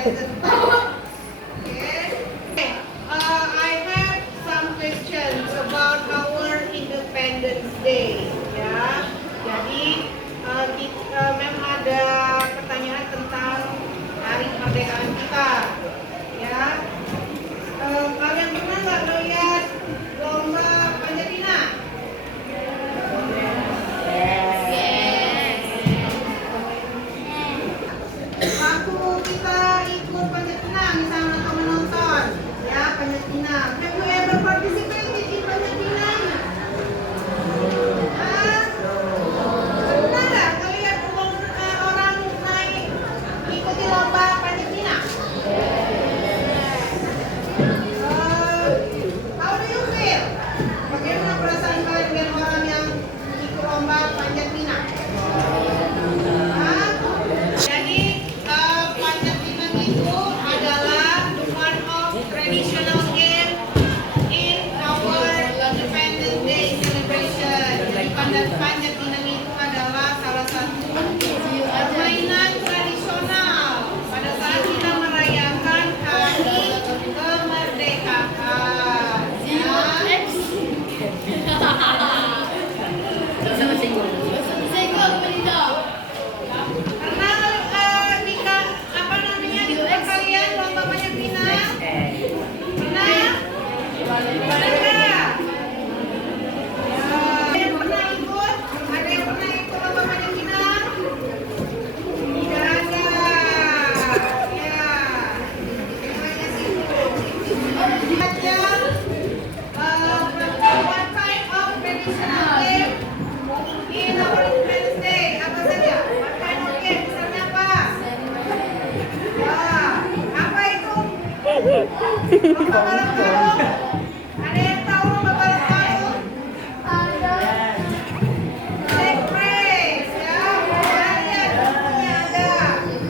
I have some questions about our Independence Day. Ya, jadi memang ada pertanyaan tentang hari kemerdekaan kita. Ya, kalian pernah nggak melihat lomba panjat pinang? Waktu kita ikut panjat pinang sama teman nonton, ya panjat pinang. Have you ever participated in panjat pinang? Pernah nggak ngeliat orang naik ikuti lomba panjat pinang? How do you feel? Bagaimana perasaan kalian dengan orang yang ikut lomba panjat pinang? Jadi panjat pinang itu adalah one of traditional game in our Independence Day celebration. Jadi panjat pinang itu adalah salah satu permainan tradisional pada saat kita merayakan hari kemerdekaan. Pernah apa namanya ikut kalian lomba panjat pinang? Pernah? Pernah nggak? Ada yang pernah ikut? Ada yang pernah ikut lomba panjat pinang? Tidak ada. Ya. Semuanya sibuk. Baca what type of traditional game in our Independence Day? Apa saja? What kind of game? Misalnya apa? Wah, apa itu? Lomba balap karung? Ada yang tahu lomba balap karung? Leg race, ya. Ada, tentunya ada.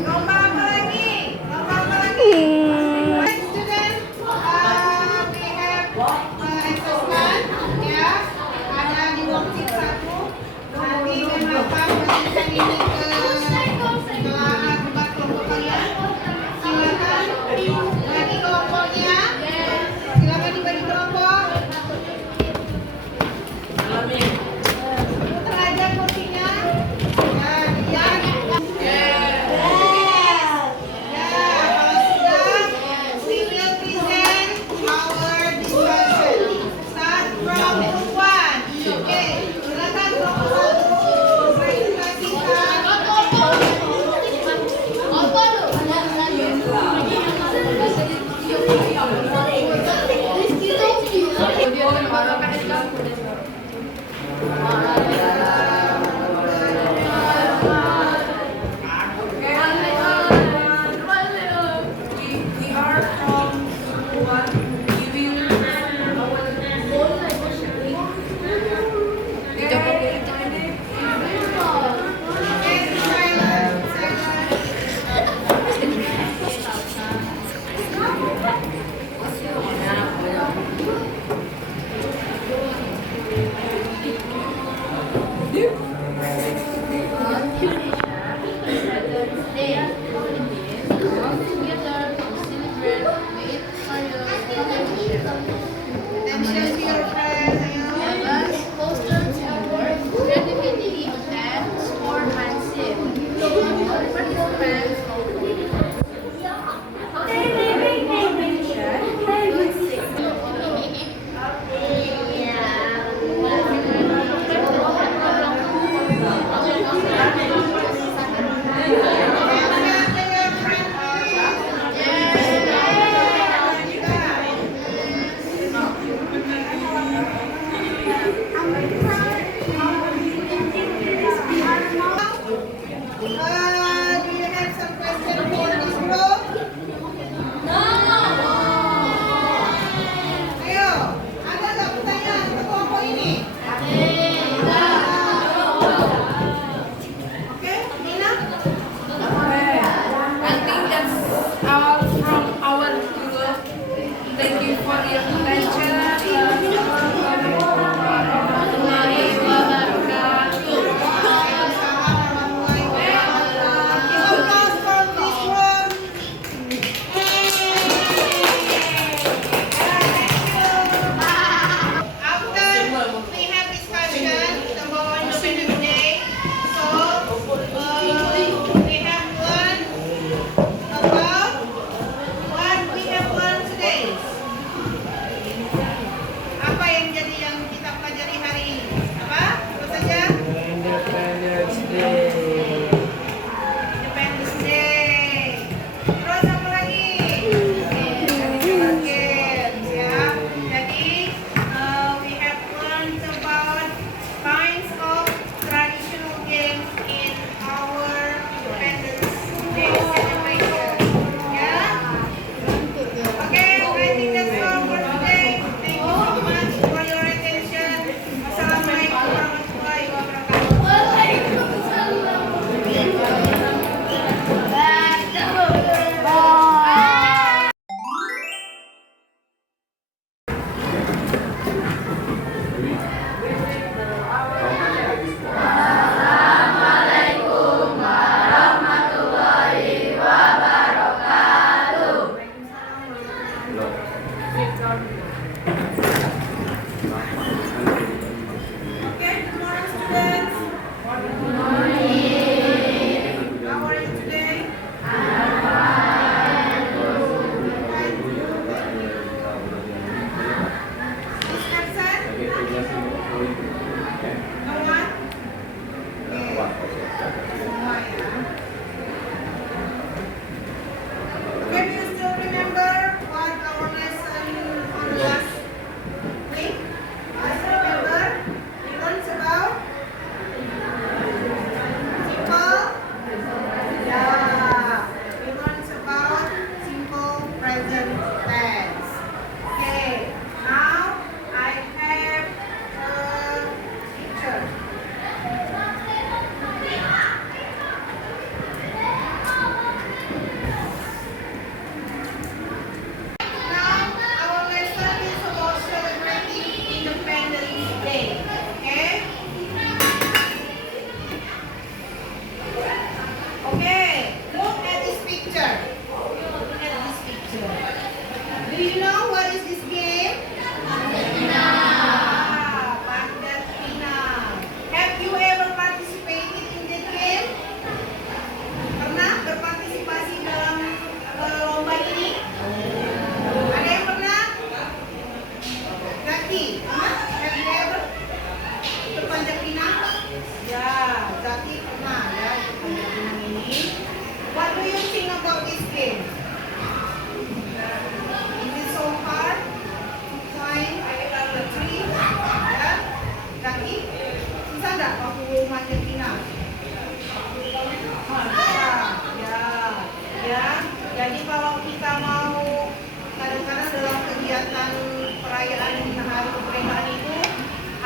Lomba apa lagi? Lomba apa lagi? Student, we have exercise, ya. Ada di worksheet 1. Nanti kenapa menunjukkan ini ke kelompok kalian? Silakan bagi kelompoknya. Silakan dibagi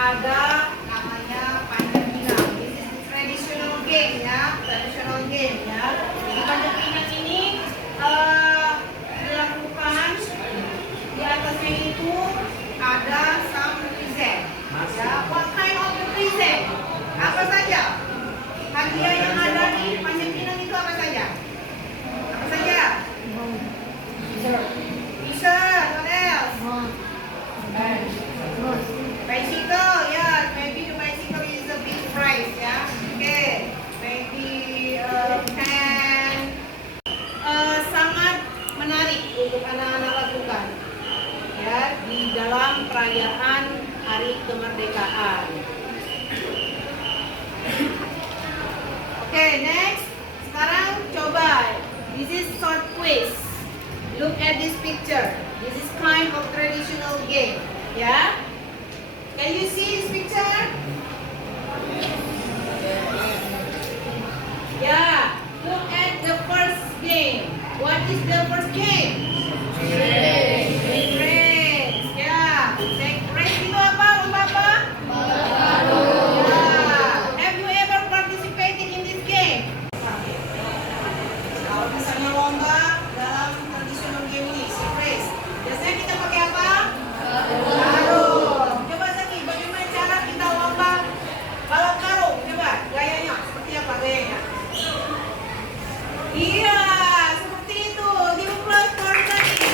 ada namanya panjat pinang. This is traditional game ya, traditional game ya. Jadi panjat pinang ini dilakukan di atasnya itu ada some present. Ya, what kind of the present? Apa saja? Hadiah yang ada di panjat pinang itu apa saja? Apa saja? T-shirt, what else? Bicycle, yeah, maybe the bicycle is a big prize, ya. Okay, maybe pen. Sangat menarik untuk anak-anak lakukan, ya, di dalam perayaan Hari Kemerdekaan. Okay, next. Sekarang coba, this is short quiz. Look at this picture. This is kind of traditional game, ya. Can you see this picture? Yeah. Look at the first game. What is the first game? Race. Yeah. Race itu apa? Lomba apa? Yeah. Have you ever participated in this game? Kalau misalnya lomba dalam traditional game ini, race. Biasanya kita pakai apa? Karung. Coba Zaki, bagaimana cara kita lomba balap karung? Coba gayanya, seperti apa gayanya? Iya, seperti itu. Give applause for Zaki.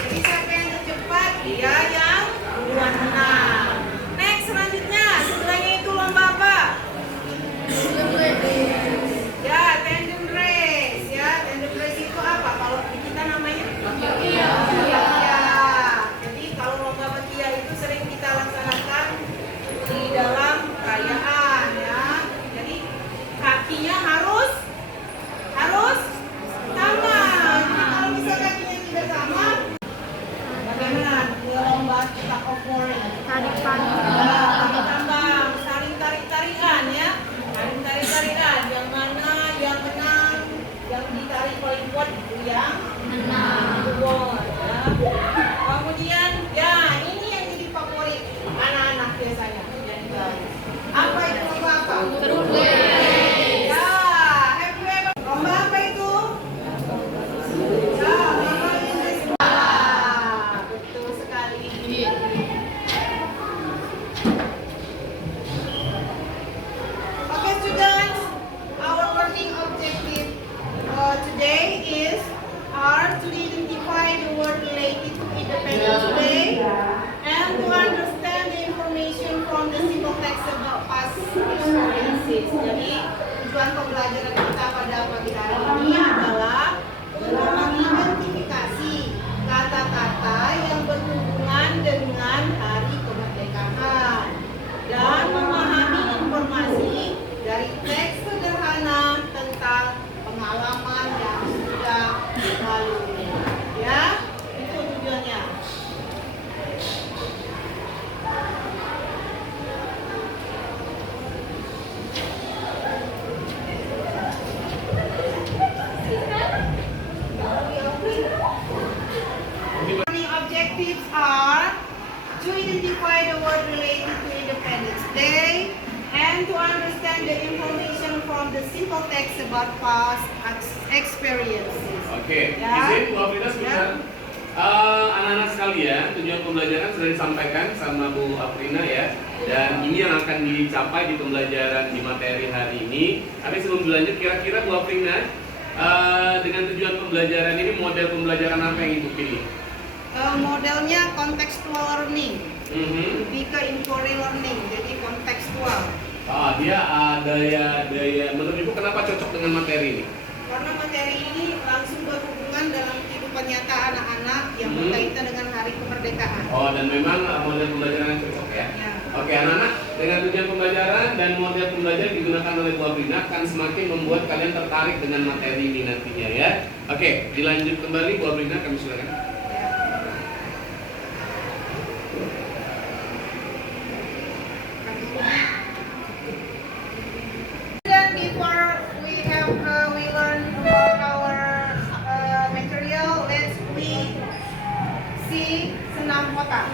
Jadi siapa yang tercepat, dia yang duluan menang. Next, selanjutnya, sebelahnya itu lomba apa? Ya, tandem race. Ya, tandem race itu apa? Kalau di kita namanya? Bakia. Jadi kalau lomba bakia itu sering kita laksanakan di dalam perayaan, ya. Jadi kakinya harus sama. Jadi kalau misal kakinya tidak sama, bagaimana? Lomba kita offering. Tarik tambang, saling tarik-tarikan, ya. Saling tarik-tarikan. Yang mana yang menang, yang ditarik paling kuat itu yang menang. Ya. Kemudian, ya ini yang jadi favorit anak-anak biasanya. Apa itu lomba apa? Ya, have you ever lomba apa itu? Ya, lomba Inggris. Betul sekali. Okay, students, our learning objective today is to identify the word related to Independence Day and to understand the information from the simple text about past experiences. Jadi tujuan pembelajaran kita pada pagi hari ini adalah untuk mengidentifikasi kata-kata yang berhubungan dengan Hari Kemerdekaan dan memahami informasi dari teks sederhana tentang pengalaman yang sudah lalu. Ya, itu tujuannya. Learning objectives are to identify the word related to Independence Day and to understand the information from the simple text about past experiences. Oke, Ya. izin Bu Afrina sebentar. Ya. Anak-anak sekalian, tujuan pembelajaran sudah disampaikan sama Bu Afrina ya. Dan ini yang akan dicapai di pembelajaran di materi hari ini. Tapi sebelum dilanjut, kira-kira Bu Afrina dengan tujuan pembelajaran ini model pembelajaran apa yang Ibu pilih? Modelnya contextual learning, Mhm. lebih ke inquiry learning, jadi kontekstual. Dia daya. Menurut Ibu kenapa cocok dengan materi ini? Karena materi ini langsung berhubungan dalam kehidupan nyata anak-anak yang berkaitan dengan Hari Kemerdekaan. Dan memang model pembelajaran yang cocok ya. Ya. Oke anak-anak, dengan tujuan pembelajaran dan model pembelajaran digunakan oleh Bu Afrina akan semakin membuat kalian tertarik dengan materi ini nantinya ya. Oke, dilanjut kembali Bu Afrina, kami silakan. Then before we learn about our material, let's see senam kotak.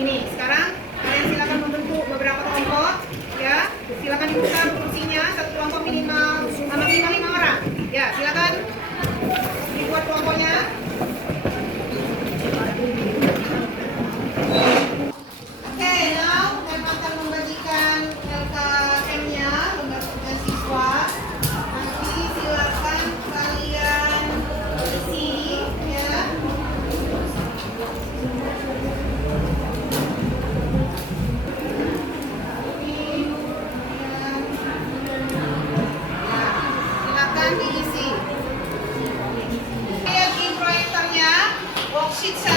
Ini sekarang kalian silakan membentuk beberapa kelompok, ya. Silakan dibuka kursinya, satu kelompok minimal maksimal 5 orang. Ya, silakan dibuat kelompoknya. Oke, now saya akan membagikan LKM-nya, lembar tugas siswa. Nanti silakan kalian isi, ya. Silakan diisi. Lihat di proyektornya, worksheet 1.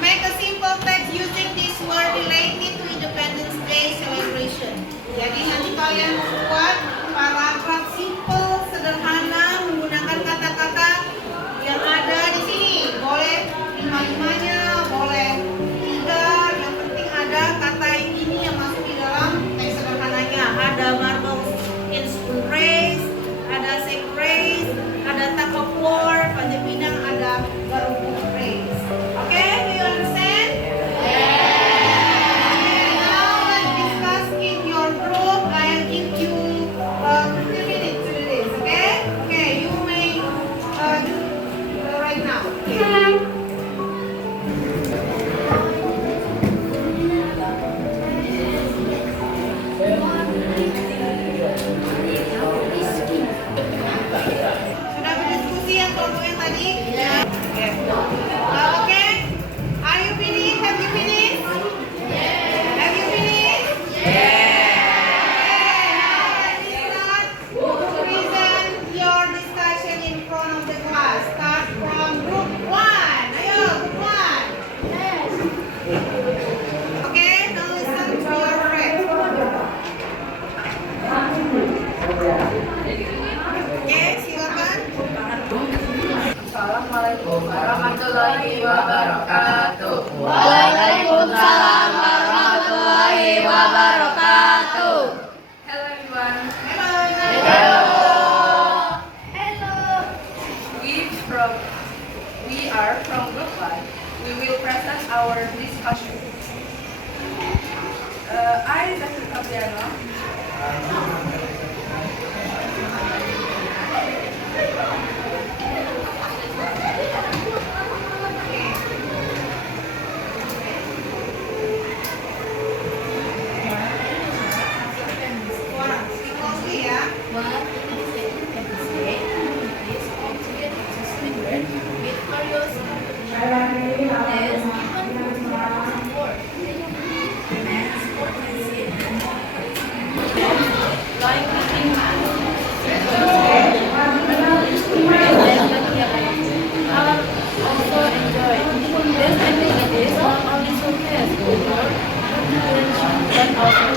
Make a simple text using this word related to Independence Day celebration. Jadi nanti kalian membuat paragraf simple, sederhana, menggunakan kata-kata yang ada di sini. Boleh 5-5-nya, boleh 3. Yang penting ada kata ini yang masuk di dalam teks sederhananya. Ada marbles in school race, ada sack race, ada tug of war, Panjat Pinang, ada garuk race. Oke, do you understand? Okay, now let's discuss in your group. I'll give you 15 minutes to do this. Okay? Okay, you may do right now. Okay. Sudah berdiskusi yang kelompok yang tadi? Ya. Oke. Oke. Are you finished? Have you finished? Have you finished? Okay, now let's start to present your discussion in front of the class. Start from group 1. Ayo, group 1. Okay, now listen to your friend. Oke, silakan. Assalamualaikum warahmatullahi wabarakatuh. Waalaikumsalam warahmatullahi wabarakatuh. Hello everyone. Hello. We are from Group 1. We will present our discussion. I Zaki Fabiano. Suara, closely ya. What is it can be said is object existing word with various as given from word. And sportsmanship like making are also enjoyed. This activity is not only showcase for but also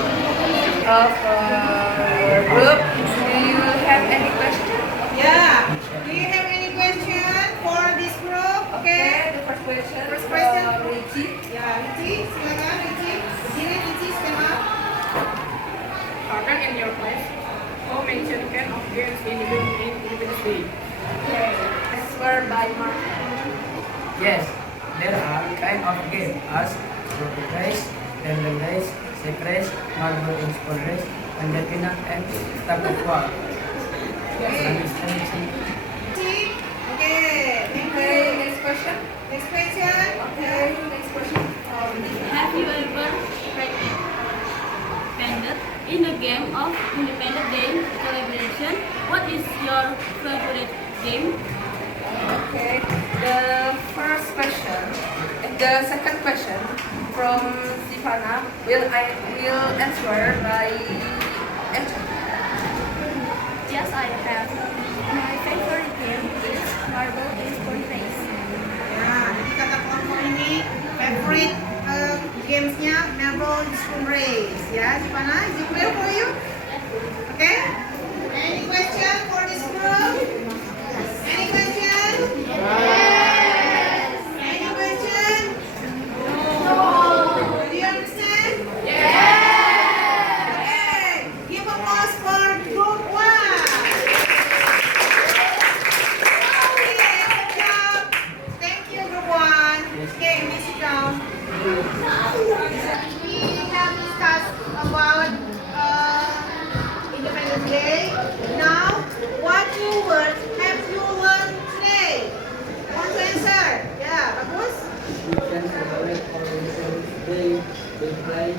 Of our group, do you have any question? Yeah. Do you have any question for this group? Okay. The first question. First question. Richie. Ya, Rici, silakan Rici. Sini Rici, stand up. Kan in your class, how mention kind of games in Independence Day? Answer by Mark. Yes, there are kind of games as road race, random race, sack race, marble in school race, Panjat Pinang, and tug of war. Rici. Okay. Thank Okay, you. next question. Next question. Okay, next question. Have you ever participated in a game of Independence Day celebration? What is your favorite game? Okay, the first question, the second question from Sivana will answer by Echa. Yes, I have. My favorite game is Marble in School Race. Ya, jadi kata kelompok ini favorite gamesnya Marble School Race. Ya, Sivana, is it clear for you? Okay. Any question for this group? Any question? Yes. Any question? No. Do you understand? Yes. Okay. Give applause for group 1. Okay, good job. Thank you, group 1. Okay, sit down. We have discussed about Independence Day. Now, what new words have you learned today? Want to answer? Ya, bagus. We can celebrate our Independence Day with play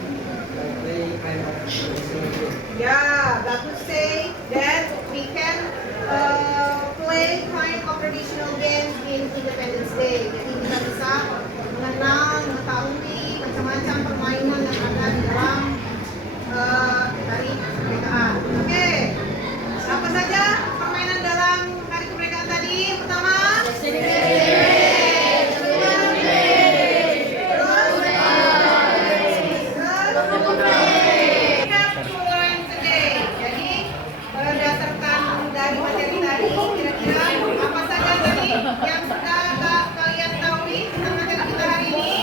kind of celebration. Ya, bagus say that we can play kind of traditional games in Independence Day. Jadi kita bisa mengenal, mengetahui macam-macam permainan yang ada di dalam hari kemerdekaan. Oke, apa saja permainan dalam hari kemerdekaan tadi? Pertama, berdasarkan dari materi tadi, kira-kira apa saja tadi yang sudah kalian tahu tentang materi kita hari ini?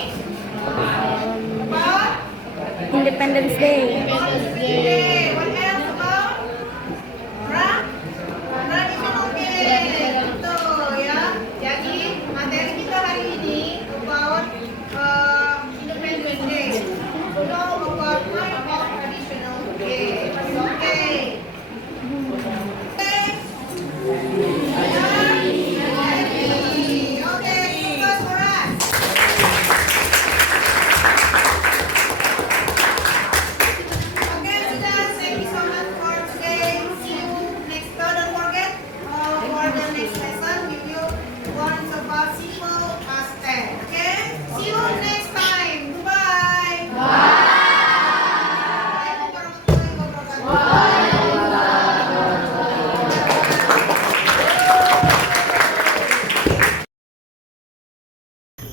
About Independence Day. What else about? Traditional game. Betul ya. Jadi materi kita hari ini about Independence Day. Know about kind of traditional games. Okay.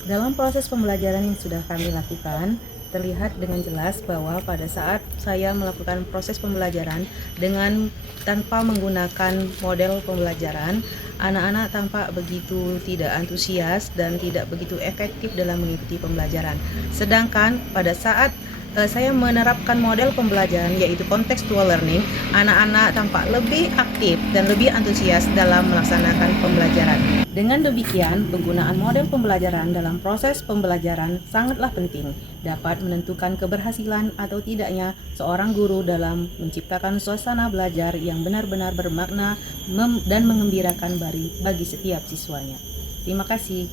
Dalam proses pembelajaran yang sudah kami lakukan, terlihat dengan jelas bahwa pada saat saya melakukan proses pembelajaran tanpa menggunakan model pembelajaran, anak-anak tampak begitu tidak antusias dan tidak begitu efektif dalam mengikuti pembelajaran. Sedangkan pada saat saya menerapkan model pembelajaran yaitu contextual learning, anak-anak tampak lebih aktif dan lebih antusias dalam melaksanakan pembelajaran. Dengan demikian, penggunaan model pembelajaran dalam proses pembelajaran sangatlah penting, dapat menentukan keberhasilan atau tidaknya seorang guru dalam menciptakan suasana belajar yang benar-benar bermakna dan mengembirakan bagi setiap siswanya. Terima kasih.